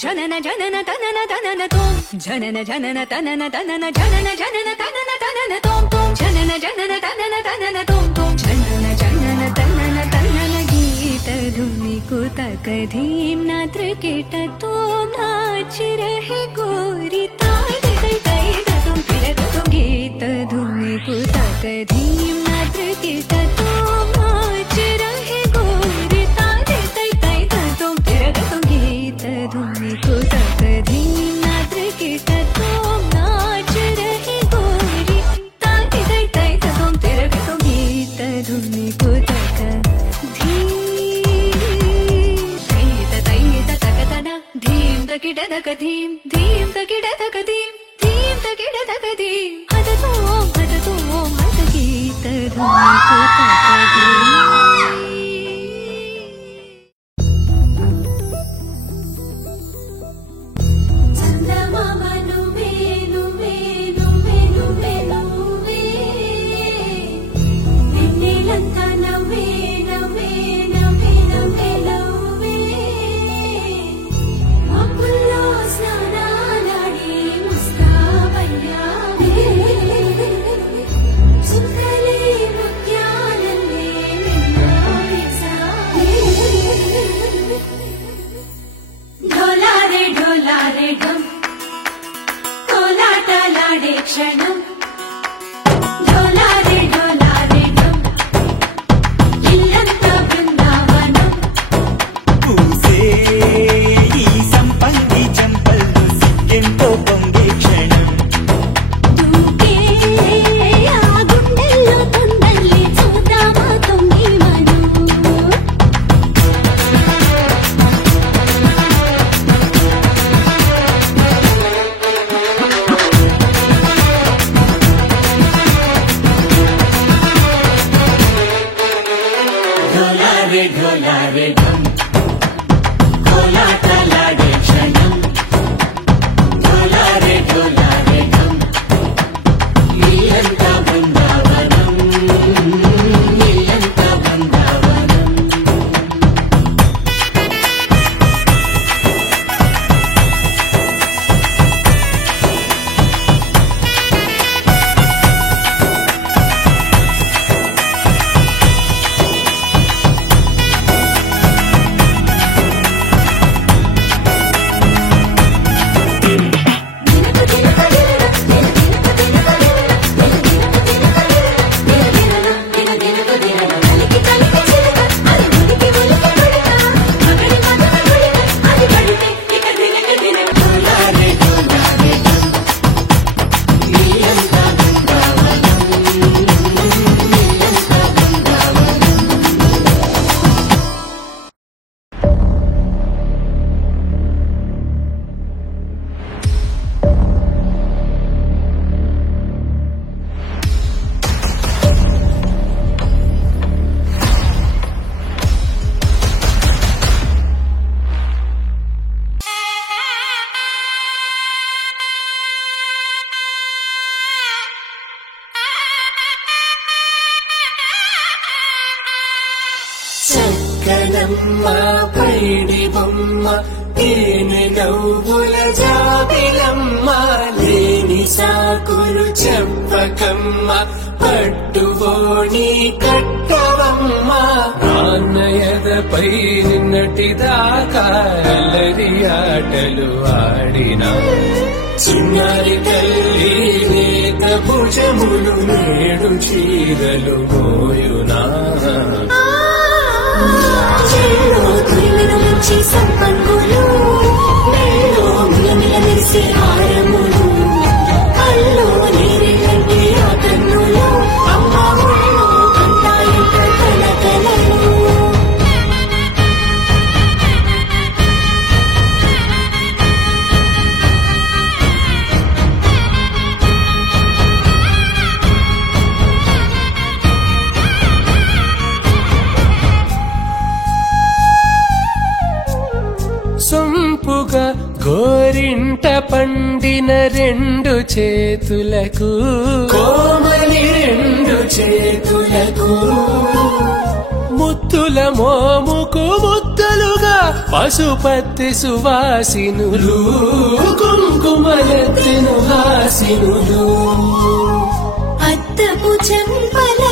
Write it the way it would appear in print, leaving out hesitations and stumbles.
జనన జనన తనన తనన తోం జనన జనన తనన తనన జనన జనన తనన తనన తోం తోం జనన జనన తనన తనన తోం తోం జనన జనన తనన తనన గీత ధుని కుతక ధీం నాత్ర కేట తోం నాచ రహే గోరి తాయి తై తై తోం తిరగ తోం గీత ధుని కుతక ధీం నాత్ర కేట తోం నాచ రహే గోరి తాయి తై తై తోం తిరగ తోం గీత ధుని కుతక ధీం నాత్ర కేట తోం నాచ రహే గోరి తాయి తై తై తోం తిరగ తోం గీత ధుని కుతక ధీం ధీం ధీం తకిడదక ధీం ధీం తకిడదక ధీం హదతో హదతో హదగీత ధుని కుతక చందమామ నువ్వే నువ్వే నువ్వే నువ్వే నువ్వే వెన్నెలంతా నవ్వే నవ్వే నవ్వే నవ్వే నవ్వే అప్పుల్లో స్నానాలాడి ముస్తాబయ్యావే చుక్కలే ముత్యాలల్లే నిన్నావేశావే ఢోలారే ఢోలారే ఢమ్ కోలాటలాడే క్షణం ఢోలారే ఢోలారే ఢమ్ ఇల్లంతా బృందావనం పూసే ఈ సంపంగి చెంపల్లో సిగ్గెంతో పొంగే క్షణం దూకే ఆ గుండెల్లో తొందల్లి చూద్దామా తొంగి మనం ఢోలారే ఢోలారే ఢమ్ కోలాటలాడే క్షణం ఢోలారే ఢోలారే ఢమ్ ఇల్లంతా బృందావనం ఇల్లంతా బృందావనం చక్కనమ్మ పైడి బొమ్మ తేనె నవ్వుల జాబిలమ్మ లేని సాకులు చెప్పకమ్మ పట్టువోని కట్టవమ్మ నాన్నయదపై నిన్నటిదాకా అల్లరి ఆటలు ఆడినా చిన్నారి తల్లి లేక భుజములు నేడు చీరలు మోయునా చెల్లో తురిమిన మంచి సంపంగులు మెల్లో మిలమిల మెరిసే హారములు కల్లో నీరెళ్ళంటే ఆ కన్నులు అమ్మ ఒళ్ళో కంటాయంట కలకలలు సొంపుగా గోరింట పండిన రెండు చేతులకు కోమలి రెండు చేతులకు ముద్దుల మోముకు ముద్దలుగా పశుపతి సువాసినులు కుంకుమలెత్తెను హాసినులు అద్దపు చెంపల